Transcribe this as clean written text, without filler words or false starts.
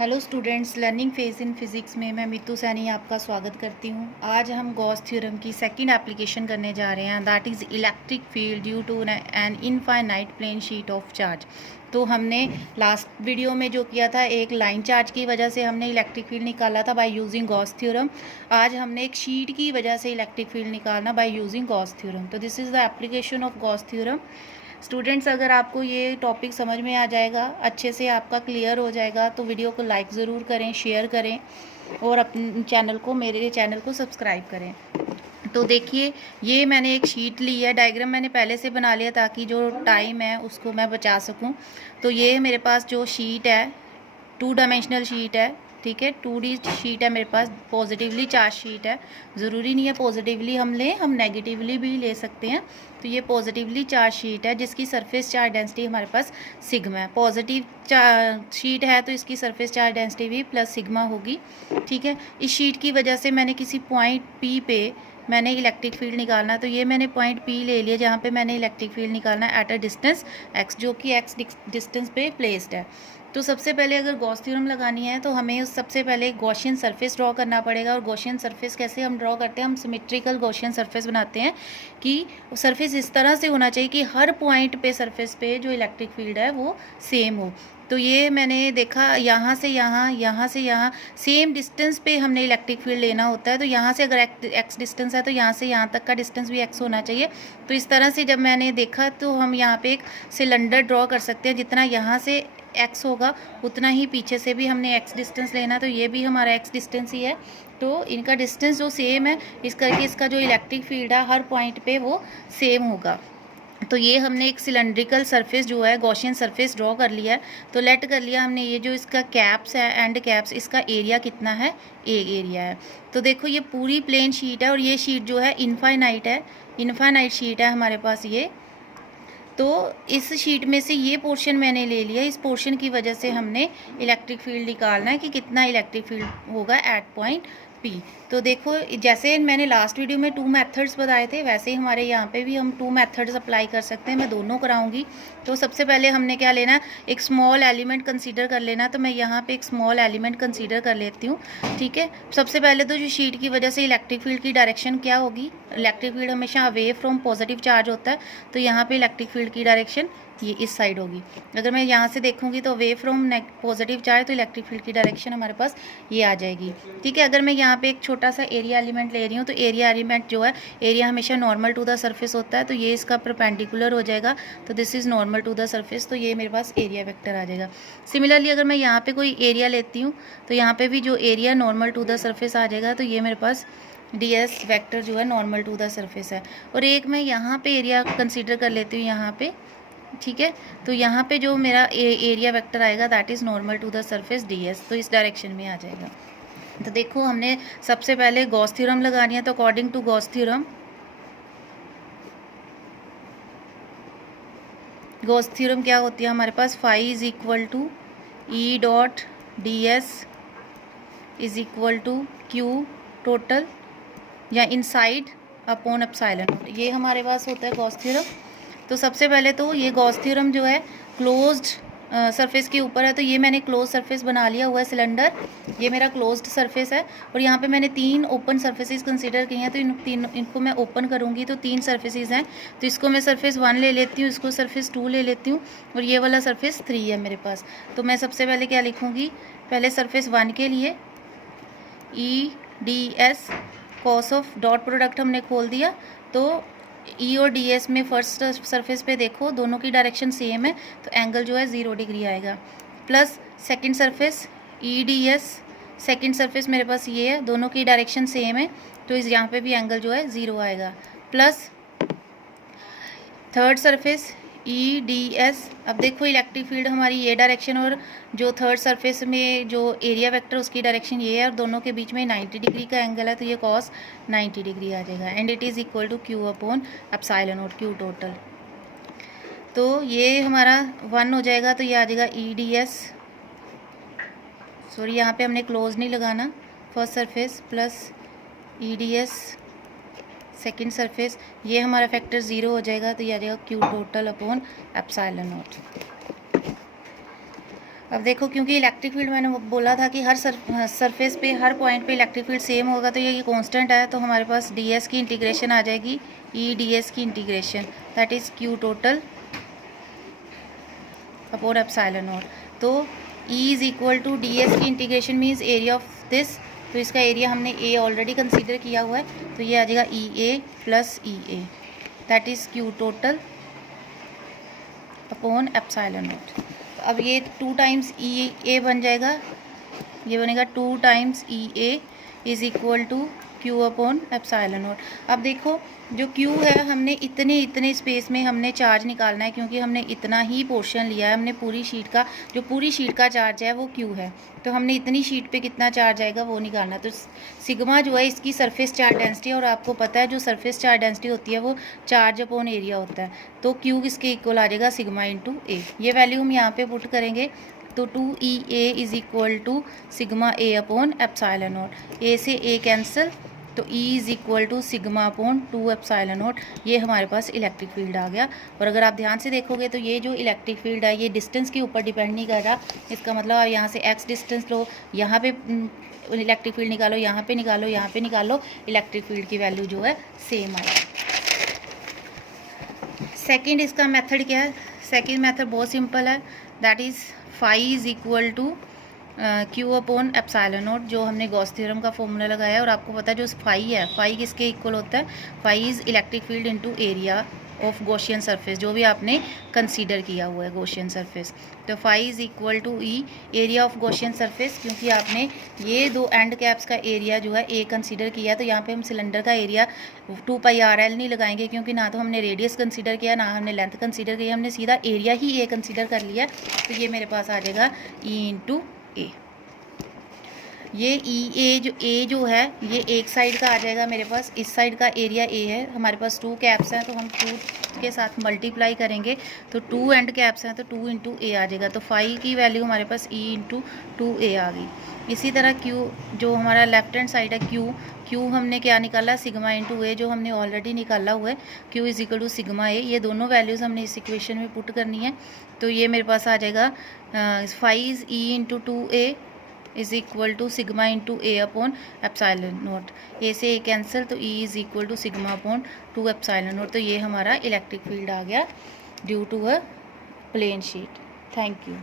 Hello students, learning phase in physics में मैं मितू सैनी आपका स्वागत करती हूँ। आज हम गॉस थ्योरम की सेकंड एप्लीकेशन करने जा रहे हैं, that is electric field due to an infinite plane sheet of charge. तो हमने लास्ट वीडियो में जो किया था, एक लाइन चार्ज की वजह से हमने इलेक्ट्रिक फील्ड निकाला था बाय यूजिंग गॉस थ्योरम। आज हमने एक शीट की वजह से इलेक्ट्रिक फील्ड निकालना बाय यूजिंग गॉस थ्योरम। तो this is the application of Gauss theorem. Students, अगर आपको ये टॉपिक समझ में आ जाएगा, अच्छे से आपका क्लियर हो जाएगा, तो वीडियो को लाइक ज़रूर करें, शेयर करें और अपने चैनल को, मेरे चैनल को सब्सक्राइब करें। तो देखिए, ये मैंने एक शीट ली है, डायग्राम मैंने पहले से बना लिया ताकि जो टाइम है उसको मैं बचा सकूं। तो ये मेरे पास जो शीट है, 2 डायमेंशनल शीट है, ठीक है, 2D शीट है मेरे पास, पॉजिटिवली चार्ज शीट है। ज़रूरी नहीं है पॉजिटिवली हम लें, हम नेगेटिवली भी ले सकते हैं। तो ये पॉजिटिवली चार्ज शीट है जिसकी सरफेस चार्ज डेंसिटी हमारे पास सिग्मा है। पॉजिटिव शीट है तो इसकी सरफेस चार्ज डेंसिटी भी प्लस सिग्मा होगी, ठीक है। इस शीट की वजह से मैंने किसी पॉइंट P पे मैंने इलेक्ट्रिक फील्ड निकालना है, तो ये मैंने पॉइंट P ले लिया जहाँ पे मैंने इलेक्ट्रिक फील्ड निकालना है एट अ डिस्टेंस x, जो कि x डिस्टेंस पे प्लेस्ड है। तो सबसे पहले अगर गॉस थ्योरम लगानी है तो हमें सबसे पहले गॉसियन सरफेस ड्रॉ करना पड़ेगा। और गॉसियन सरफेस कैसे हम ड्रॉ करते हैं, हम सिमेट्रिकल गॉसियन सरफेस बनाते हैं कि सरफेस इस तरह से होना चाहिए कि हर पॉइंट पे सरफेस पे जो इलेक्ट्रिक फील्ड है वो सेम हो। तो ये मैंने देखा, यहाँ से यहाँ, यहाँ से यहाँ, सेम डिस्टेंस पे हमने इलेक्ट्रिक फील्ड लेना होता है। तो यहाँ से अगर x डिस्टेंस है तो यहाँ से यहाँ तक का डिस्टेंस भी x होना चाहिए। तो इस तरह से जब मैंने देखा तो हम यहाँ पे एक सिलेंडर ड्रॉ कर सकते हैं। जितना यहाँ से x होगा उतना ही पीछे से भी हमने x डिस्टेंस लेना। तो ये भी हमारा x डिस्टेंस ही है, तो इनका डिस्टेंस जो सेम है, इस करके इसका जो इलेक्ट्रिक फील्ड है हर पॉइंट पे वो सेम होगा। तो ये हमने एक सिलेंड्रिकल सरफेस जो है गॉसियन सरफेस ड्रॉ कर लिया है। तो लेट कर लिया हमने, ये जो इसका कैप्स है एंड कैप्स, इसका एरिया कितना है, ए एरिया है। तो देखो ये पूरी प्लेन शीट है और ये शीट जो है इनफाइनाइट है, इनफाइनाइट शीट है हमारे पास ये। तो इस शीट में से ये पोर्शन मैंने ले लिया, इस पोर्शन की वजह से हमने इलेक्ट्रिक फील्ड निकालना है कि कितना इलेक्ट्रिक फील्ड होगा एट पॉइंट P। तो देखो, जैसे मैंने लास्ट वीडियो में 2 मेथड्स बताए थे, वैसे ही हमारे यहाँ पे भी हम 2 मेथड्स अप्लाई कर सकते हैं। मैं दोनों कराऊंगी। तो सबसे पहले हमने क्या लेना है, एक स्मॉल एलिमेंट कंसीडर कर लेना। तो मैं यहाँ पे एक स्मॉल एलिमेंट कंसीडर कर लेती हूँ, ठीक है। सबसे पहले तो जो शीट की वजह से इलेक्ट्रिक फील्ड की डायरेक्शन क्या होगी, इलेक्ट्रिक फील्ड हमेशा अवे फ्रॉम पॉजिटिव चार्ज होता है। तो यहाँ पे इलेक्ट्रिक फील्ड की डायरेक्शन ये इस साइड होगी। अगर मैं यहाँ से देखूंगी तो अवे फ्रॉम पॉजिटिव चार्ज, तो इलेक्ट्रिक फील्ड की डायरेक्शन हमारे पास ये आ जाएगी, ठीक है। अगर मैं यहाँ पे एक छोटा सा एरिया एलिमेंट ले रही हूँ, तो एरिया एलिमेंट जो है, एरिया हमेशा नॉर्मल टू द सरफेस होता है। तो ये इसका परपेंडिकुलर हो जाएगा, तो this is normal to the surface. तो ये मेरे पास एरिया वेक्टर आ जाएगा। सिमिलरली अगर मैं यहाँ पे कोई एरिया लेती हूँ तो यहाँ पे भी जो area normal to the surface आ जाएगा। तो ये मेरे पास ds वेक्टर जो है नॉर्मल टू द सरफेस है। और एक मैं यहाँ पे एरिया कंसिडर कर लेती हूँ यहाँ पे, ठीक है। तो यहाँ पे जो मेरा एरिया वेक्टर आएगा that is normal to the surface ds, तो इस डायरेक्शन में आ जाएगा। तो देखो, हमने सबसे पहले गॉस थ्योरम लगानी है। तो according to Gauss theorem, Gauss theorem क्या होती है हमारे पास, phi is equal to E dot ds is equal to Q total या इनसाइड अपॉन एप्सिलॉन। ये हमारे पास होता है गॉस थ्योरम। तो सबसे पहले तो ये गॉस थ्योरम जो है क्लोज्ड सरफेस के ऊपर है। तो ये मैंने क्लोज सरफेस बना लिया हुआ है सिलेंडर, ये मेरा क्लोज्ड सरफेस है। और यहाँ पे मैंने 3 ओपन सरफेसेस कंसीडर की हैं। तो इनको मैं ओपन करूँगी तो 3 सरफेसेस हैं। तो इसको मैं सरफेस 1 ले लेती हूँ, इसको सरफेस 2 ले लेती हूँ, और ये वाला सरफेस 3 है मेरे पास। तो मैं सबसे पहले क्या लिखूँगी, पहले सरफेस 1 के लिए EDS cos of dot product हमने खोल दिया। तो E और DS में फर्स्ट सरफेस पे देखो दोनों की डायरेक्शन सेम है, तो एंगल जो है 0 डिग्री आएगा। Plus second surface EDS, second surface मेरे पास ये है, दोनों की डायरेक्शन सेम है, तो इस यहाँ पे भी एंगल जो है 0 आएगा। प्लस थर्ड सरफेस EDS, अब देखो इलेक्ट्रिक फील्ड हमारी ये डायरेक्शन और जो थर्ड सरफेस में जो एरिया वेक्टर उसकी डायरेक्शन ये है, और दोनों के बीच में 90 डिग्री का एंगल है, तो ये कॉस 90 डिग्री आ जाएगा। And it is equal to Q upon epsilon not, Q total. तो ये हमारा 1 हो जाएगा, तो ये आ जाएगा EDS, सॉरी यहाँ पे हमने क्लोज नहीं लगाना, first surface plus EDS second surface, ये हमारा फैक्टर 0 हो जाएगा। तो ये आ जाएगा Q total upon epsilon not. अब देखो, क्योंकि इलेक्ट्रिक फील्ड मैंने बोला था कि हर सरफेस पे, हर पॉइंट पे इलेक्ट्रिक फील्ड सेम होगा, तो ये कांस्टेंट है, तो हमारे पास ds की इंटीग्रेशन आ जाएगी, ई ds की integration, that is q total upon epsilon not. तो E is equal to ds की integration means area of this, तो इसका एरिया हमने a ऑलरेडी कंसीडर किया हुआ है, तो ये आ जाएगा EA plus EA, that is q total upon epsilon not. अब ये 2 टाइम्स EA बन जाएगा, ये बनेगा 2 times EA is equal to Q upon epsilon not. अब देखो, जो Q है, हमने इतने स्पेस में हमने चार्ज निकालना है, क्योंकि हमने इतना ही पोर्शन लिया है, हमने पूरी शीट का, जो पूरी शीट का चार्ज है वो Q है, तो हमने इतनी शीट पे कितना चार्ज आएगा वो निकालना है। तो सिग्मा जो है इसकी सरफेस चार्ज डेंसिटी, और आपको पता है जो सरफेस चार्ज डेंसिटी होती है वो चार्ज अपॉन एरिया होता है, तो Q किसके इक्वल आ जाएगा, सिग्मा इंटू ए। ये वैल्यू हम यहाँ पे पुट करेंगे, तो 2EA is equal to sigma A upon epsilon naught. A से ए कैंसिल, तो E is equal to sigma upon 2 epsilon naught. ये हमारे पास इलेक्ट्रिक फील्ड आ गया। और अगर आप ध्यान से देखोगे तो ये जो इलेक्ट्रिक फील्ड है ये डिस्टेंस के ऊपर डिपेंड नहीं कर रहा। इसका मतलब आप यहाँ से x डिस्टेंस लो, यहाँ पे इलेक्ट्रिक फील्ड निकालो, यहाँ पे निकालो, यहाँ पे निकालो, इलेक्ट्रिक फील्ड की वैल्यू जो है सेम आएगी। सेकेंड इसका मेथड क्या है? सेकेंड मेथड बहुत सिंपल है, that is phi is equal to Q upon epsilon not, जो हमने गॉस थ्योरम का फॉर्मूला लगाया है। और आपको पता है जो फाई है, फाई किसके इक्वल होता है, phi is electric field into area of Gaussian surface, जो भी आपने कंसीडर किया हुआ है गॉसियन सरफेस। तो phi is equal to E area of Gaussian surface, क्योंकि आपने ये दो एंड कैप्स का एरिया जो है ए कंसीडर किया, तो यहाँ पे हम सिलेंडर का एरिया 2πrl नहीं लगाएंगे, क्योंकि ना तो हमने रेडियस कंसीडर किया, ना हमने लेंथ कंसीडर किया, हमने सीधा एरिया ही ए कंसीडर कर लिया। तो ये मेरे पास आ जाएगा ई इंटू ए। ये ए जो है ये एक साइड का आ जाएगा मेरे पास, इस साइड का एरिया ए है, हमारे पास 2 कैप्स हैं, तो हम 2 के साथ मल्टीप्लाई करेंगे, तो 2 एंड कैप्स हैं, तो 2 इंटू ए आ जाएगा। तो फाई की वैल्यू हमारे पास ई इंटू 2a आ गई। इसी तरह क्यू, जो हमारा लेफ्ट हैंड साइड है क्यू हमने क्या निकाला, सिग्मा इंटू ए, जो हमने ऑलरेडी निकाला हुआ है, Q is equal to sigma A. ये दोनों वैल्यूज़ हमने इस इक्वेशन में पुट करनी है, तो ये मेरे पास आ जाएगा phi is E into 2a is equal to sigma into A upon epsilon naught. A से ए कैंसिल, तो E is equal to sigma upon 2 epsilon not. तो ये हमारा इलेक्ट्रिक फील्ड आ गया due to a plane sheet. Thank you.